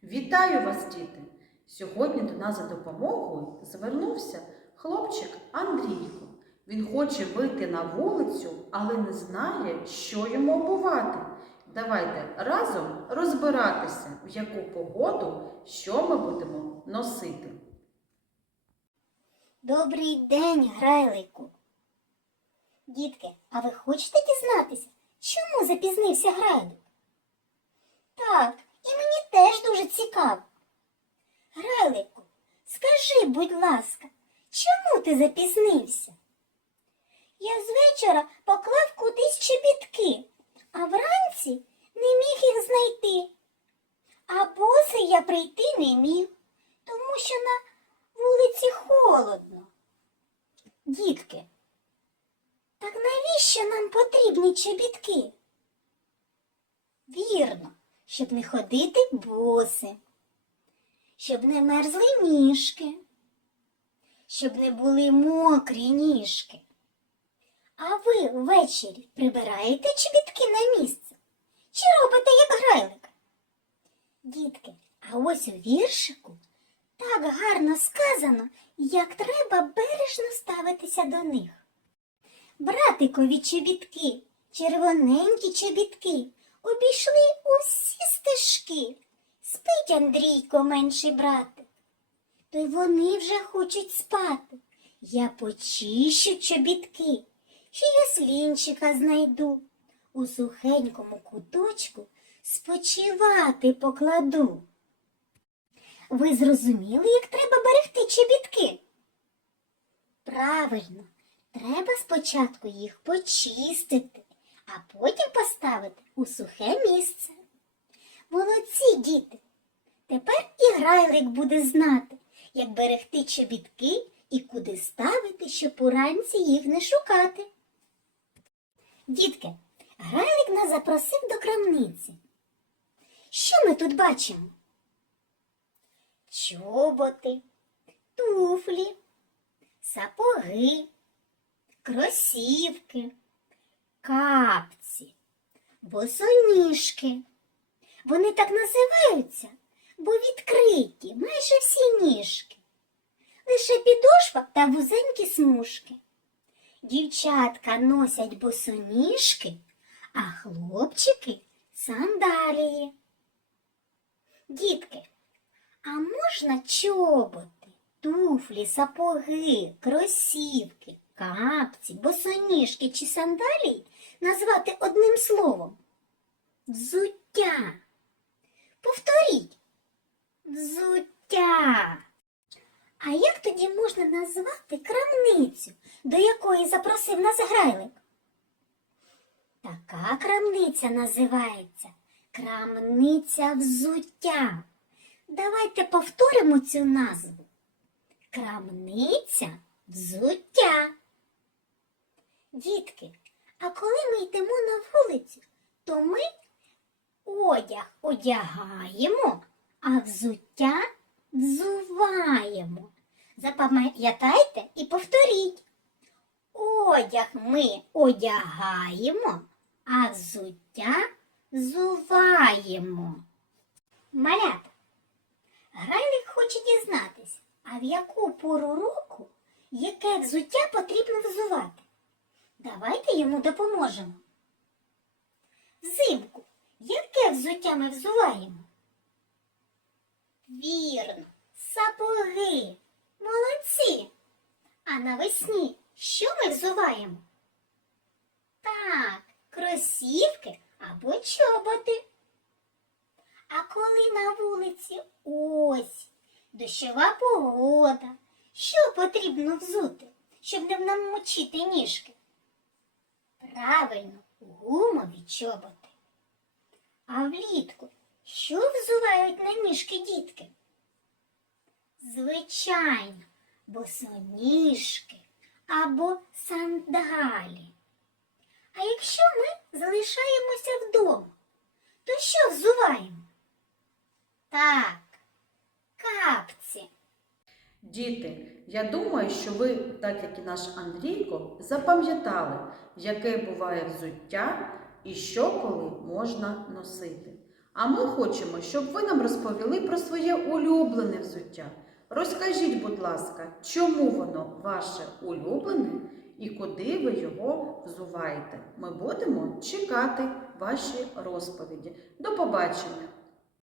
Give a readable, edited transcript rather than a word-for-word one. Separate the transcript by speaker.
Speaker 1: Вітаю вас, діти! Сьогодні до нас за допомогою звернувся хлопчик Андрійко. Він хоче вийти на вулицю, але не знає, що йому обувати. Давайте разом розбиратися, в яку погоду, що ми будемо носити.
Speaker 2: Добрий день, Грайлику! Дітки, а ви хочете дізнатися, чому запізнився Грайлик? Так, і мені теж дуже цікаво. Грайлику, скажи, будь ласка, чому ти запізнився? Я з вечора поклав кудись чобітки, а вранці не міг їх знайти. А босий я прийти не міг, тому що на вулиці холодно. Дітки, так навіщо нам потрібні чобітки? Вірно, щоб не ходити боси, щоб не мерзли ніжки, щоб не були мокрі ніжки. А ви ввечері прибираєте чобітки на місце? Чи робите, як Грайлик? Дітки, а ось у віршику так гарно сказано, як треба бережно ставитися до них. Братикові чобітки, червоненькі чобітки, обійшли усі стежки. Спить Андрійко, менший братик, то й вони вже хочуть спати. Я почищу чобітки, ще яслінчика знайду, у сухенькому куточку спочивати покладу. Ви зрозуміли, як треба берегти чобітки? Правильно, треба спочатку їх почистити, а потім поставити у сухе місце. Молодці, діти! Тепер і Грайлик буде знати, як берегти чобітки і куди ставити, щоб уранці їх не шукати. Дітки, Грайлик нас запросив до крамниці. Що ми тут бачимо? Чоботи, туфлі, сапоги, кросівки, капці, босоніжки. Вони так називаються, бо відкриті майже всі ніжки. Лише підошва та вузенькі смужки. Дівчатка носять босоніжки, а хлопчики – сандалії. Дітки, а можна чоботи, туфлі, сапоги, кросівки, капці, босоніжки чи сандалії назвати одним словом? Взуття. Повторіть. Взуття. А як тоді можна назвати крамницю, до якої запросив нас Грайлик? Така крамниця називається крамниця взуття. Давайте повторимо цю назву. Крамниця взуття. Дітки, а коли ми йдемо на вулицю, то ми одяг одягаємо, а взуття взуваємо. Запам'ятайте і повторіть. Одяг ми одягаємо, а взуття взуваємо. Малята, Грайлик хоче дізнатись, а в яку пору року яке взуття потрібно взувати? Давайте йому допоможемо. Взимку яке взуття ми взуваємо? Вірно, сапоги. Молодці! А навесні що ми взуваємо? Так, кросівки або чоботи. А коли на вулиці осінь, дощова погода, що потрібно взути, щоб не намочити ніжки? Правильно, гумові чоботи. А влітку що взувають на ніжки дітки? Звичайно, босоніжки або сандалі. А якщо ми залишаємося вдома, то що взуваємо? Так, капці.
Speaker 1: Діти, я думаю, що ви, так як і наш Андрійко, запам'ятали, яке буває взуття і що коли можна носити. А ми хочемо, щоб ви нам розповіли про своє улюблене взуття. Розкажіть, будь ласка, чому воно ваше улюблене і куди ви його взуваєте. Ми будемо чекати ваші розповіді. До побачення!